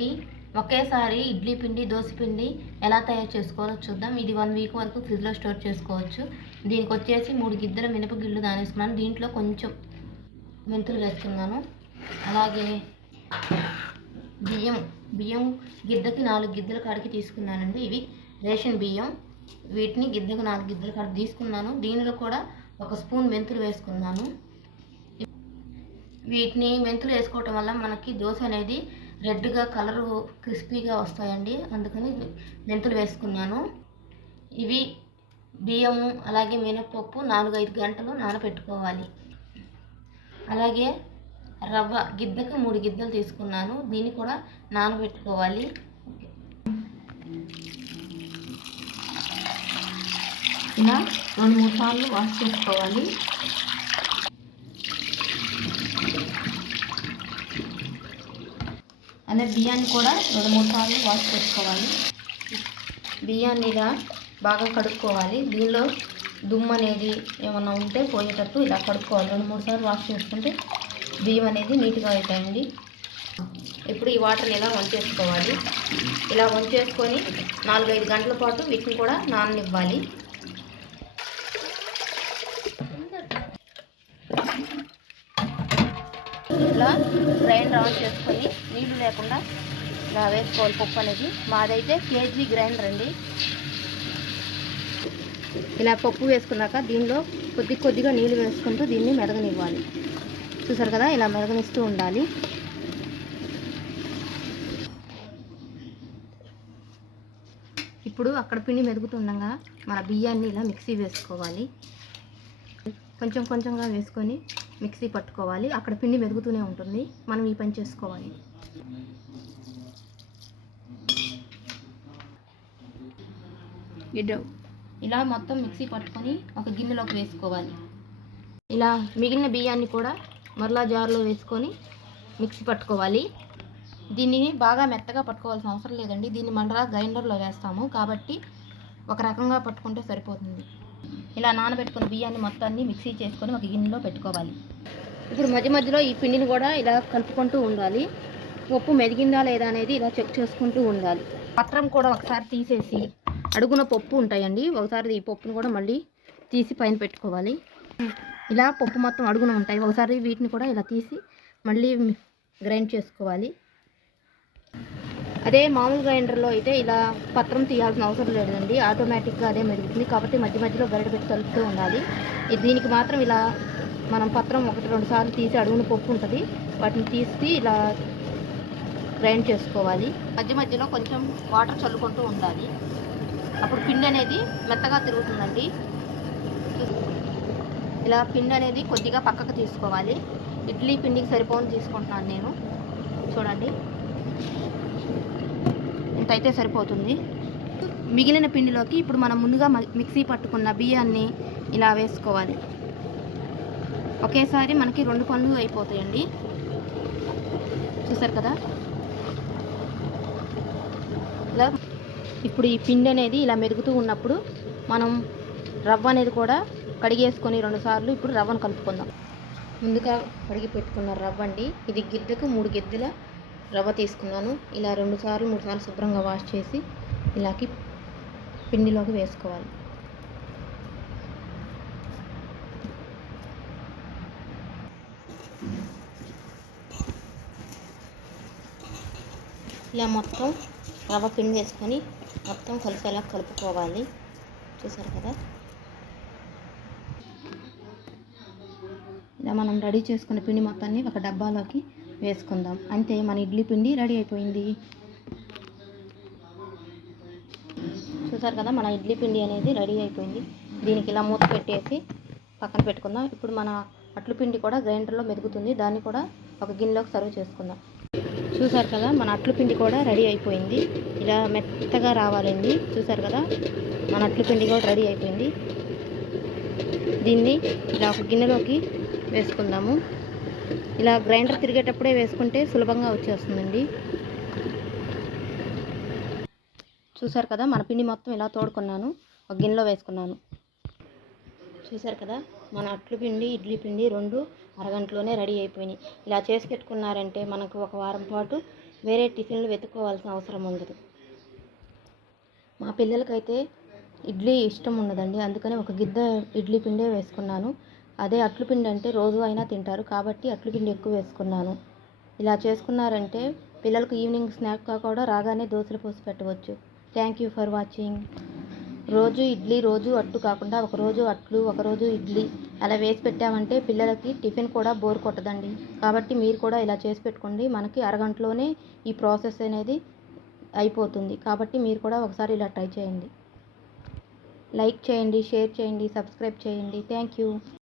పిండి ఒకేసారి ఇడ్లీ పిండి దోశ పిండి ఎలా తయారు చేసుకోవాలో చూద్దాం. ఇది వన్ వీక్ వరకు ఫ్రిడ్జ్లో స్టోర్ చేసుకోవచ్చు. దీనికి వచ్చేసి మూడు గిద్దల మినపగిళ్ళు దానేసుకున్నాను. దీంట్లో కొంచెం మెంతులు వేసుకున్నాను. అలాగే బియ్యం బియ్యం గిద్దకి నాలుగు గిద్దెల కాడికి తీసుకున్నానండి ఇవి. రేషన్ బియ్యం వీటిని గిద్దకు నాలుగు గిద్దల కాడికి తీసుకున్నాను. దీనిలో కూడా ఒక స్పూన్ మెంతులు వేసుకున్నాను. వీటిని మెంతులు వేసుకోవటం వల్ల మనకి దోశ అనేది రెడ్గా కలరు క్రిస్పీగా వస్తాయండి. అందుకని మెంతులు వేసుకున్నాను. ఇవి బియ్యము అలాగే మినపప్పు నాలుగు ఐదు గంటలు నానబెట్టుకోవాలి అలాగే రవ్వ గిద్దకు మూడు గిద్దలు తీసుకున్నాను. దీన్ని కూడా నానబెట్టుకోవాలి. ఇలా రెండు మూడు సార్లు వాష్ చేసుకోవాలి. అదే బియ్యాన్ని కూడా రెండు మూడు సార్లు వాష్ చేసుకోవాలి. బియ్యాన్ని ఇలా బాగా కడుక్కోవాలి. దీనిలో దుమ్ము అనేది ఏమన్నా ఉంటే పోయేటట్టు ఇలా కడుక్కోవాలి. రెండు మూడు సార్లు వాష్ చేసుకుంటే బియ్యం అనేది నీట్గా అవుతాయండి ఇప్పుడు ఈ వాటర్ని ఇలా వంచేసుకోవాలి? ఇలా వంచేసుకొని నాలుగైదు గంటల పాటు వీటిని కూడా నాననివ్వాలి. ఇలా గ్రైండర్ ఆన్ చేసుకొని నీళ్ళు లేకుండా ఇలా వేసుకోవాలి పప్పు అనేది. మాదైతే కేజీ గ్రైండర్ అండి. ఇలా పప్పు వేసుకున్నాక దీనిలో కొద్ది కొద్దిగా నీళ్ళు వేసుకుంటూ దీన్ని మెదగనివ్వాలి చూసారు కదా ఇలా మెదగనిస్తూ ఉండాలి. ఇప్పుడు అక్కడ పిండి మెదుగుతుండగా మన బియ్యాన్ని ఇలా మిక్సీ వేసుకోవాలి. కొంచెం కొంచెంగా వేసుకొని మిక్సీ పట్టుకోవాలి. అక్కడ పిండి మెదుగుతూనే ఉంటుంది. మనం ఈ పని చేసుకోవాలి. ఇలా మొత్తం మిక్సీ పట్టుకొని ఒక గిన్నెలోకి వేసుకోవాలి. ఇలా మిగిలిన బియ్యాన్ని కూడా మరలా జార్లో వేసుకొని మిక్సీ పట్టుకోవాలి. దీనిని బాగా మెత్తగా పట్టుకోవాల్సిన అవసరం లేదండి. దీన్ని మరలా గ్రైండర్లో వేస్తాము. కాబట్టి ఒక రకంగా పట్టుకుంటే సరిపోతుంది. ఇలా నానబెట్టుకున్న బియ్యాన్ని మొత్తాన్ని మిక్సీ చేసుకొని ఒక గిన్నెలో పెట్టుకోవాలి. ఇప్పుడు మధ్య మధ్యలో ఈ పిండిని కూడా ఇలా కలుపుకుంటూ ఉండాలి. పప్పు మెదిగిందా లేదా అనేది ఇలా చెక్ చేసుకుంటూ ఉండాలి. పత్రం కూడా ఒకసారి తీసేసి అడుగున పప్పు ఉంటాయండి. ఒకసారి ఈ పప్పును కూడా మళ్ళీ తీసి పైన పెట్టుకోవాలి. ఇలా పప్పు మొత్తం అడుగున ఉంటాయి. ఒకసారి వీటిని కూడా ఇలా తీసి మళ్ళీ గ్రైండ్ చేసుకోవాలి. అదే మామూలు గ్రైండర్లో అయితే ఇలా పత్రం తీయాల్సిన అవసరం లేదండి. ఆటోమేటిక్గా అదే మెరుగుతుంది. కాబట్టి మధ్య మధ్యలో గరిట పెట్టి కలుపుతూ ఉండాలి. దీనికి మాత్రం ఇలా మనం పత్రం ఒకటి రెండు సార్లు తీసి అడుగున పప్పు ఉంటుంది. వాటిని తీసి ఇలా గ్రైండ్ చేసుకోవాలి. మధ్య మధ్యలో కొంచెం వాటర్ చల్లుకుంటూ ఉండాలి. అప్పుడు పిండి అనేది మెత్తగా తిరుగుతుందండి. ఇలా పిండి అనేది కొద్దిగా పక్కకు తీసుకోవాలి. ఇడ్లీ పిండికి సరిపోని తీసుకుంటున్నాను నేను. చూడండి. ఇంత అయితే సరిపోతుంది. మిగిలిన పిండిలోకి ఇప్పుడు మనం ముందుగా మిక్సీ పట్టుకున్న బియ్యాన్ని ఇలా వేసుకోవాలి. ఒకేసారి మనకి రెండు పనులు అయిపోతాయండి. చూసారు కదా? ఇలా ఇప్పుడు ఈ పిండి అనేది ఇలా మెరుగుతూ ఉన్నప్పుడు మనం రవ్వ అనేది కూడా కడిగేసుకొని రెండు సార్లు ఇప్పుడు రవ్వను కలుపుకుందాం. ముందుగా కడిగి పెట్టుకున్న రవ్వ అండి ఇది గిద్దకు మూడు గిద్దెల రవ్వ తీసుకున్నాను. ఇలా రెండు సార్లు మూడు సార్లు శుభ్రంగా వాష్ చేసి ఇలాకి పిండిలోకి వేసుకోవాలి. ఇలా మొత్తం రవ్వ పిండి వేసుకొని మొత్తం కలిసేలా కలుపుకోవాలి. చూసారు కదా? ఇలా మనం రెడీ చేసుకున్న పిండి మొత్తాన్ని ఒక డబ్బాలోకి వేసుకుందాం. అంతే మన ఇడ్లీ పిండి రెడీ అయిపోయింది. చూసారు కదా మన ఇడ్లీ పిండి అనేది రెడీ అయిపోయింది. దీనికి ఇలా మూత పెట్టేసి పక్కన పెట్టుకుందాం. ఇప్పుడు మన అట్లు పిండి కూడా గ్రైండర్లో మెదుగుతుంది. దాన్ని కూడా ఒక గిన్నెలోకి సర్వ్ చేసుకుందాం. చూసారు కదా మన అట్లు పిండి కూడా రెడీ అయిపోయింది. ఇలా మెత్తగా రావాలండి. చూసారు కదా మన అట్లు పిండి కూడా రెడీ అయిపోయింది. దీన్ని ఇలా ఒక గిన్నెలోకి వేసుకుందాము. ఇలా గ్రైండర్ తిరిగేటప్పుడే వేసుకుంటే సులభంగా వచ్చేస్తుందండి. చూసారు కదా మన పిండి మొత్తం ఇలా తోడుకున్నాను. ఒక గిన్నెలో వేసుకున్నాను. చూసారు కదా మన అట్లు పిండి ఇడ్లీ పిండి రెండు అరగంటలోనే రెడీ అయిపోయినాయి. ఇలా చేసి పెట్టుకున్నారంటే మనకు ఒక వారం పాటు వేరే టిఫిన్లు వెతుక్కోవాల్సిన అవసరం ఉండదు. మా పిల్లలకైతే ఇడ్లీ ఇష్టం ఉండదండి. అందుకని ఒక గిద్ద ఇడ్లీ పిండే వేసుకున్నాను. అదే అట్లు పిండి అంటే రోజు అయినా తింటారు. కాబట్టి అట్లు పిండి ఎక్కువ వేసుకున్నాను. ఇలా చేసుకున్నారంటే పిల్లలకు ఈవినింగ్ స్నాక్గా కూడా రాగానే దోశలు పోసి పెట్టవచ్చు. Thank you for watching. రోజు ఇడ్లీ రోజు అట్టు కాకుండా ఒకరోజు అట్లు ఒకరోజు ఇడ్లీ అలా వేసి పెట్టామంటే పిల్లలకి టిఫిన్ కూడా బోర్ కొట్టదండి. కాబట్టి మీరు కూడా ఇలా చేసి పెట్టుకోండి. మనకి అరగంటలోనే ఈ ప్రాసెస్ అనేది అయిపోతుంది. కాబట్టి మీరు కూడా ఒకసారి ఇలా ట్రై చేయండి. లైక్ చేయండి షేర్ చేయండి సబ్స్క్రైబ్ చేయండి. Thank you.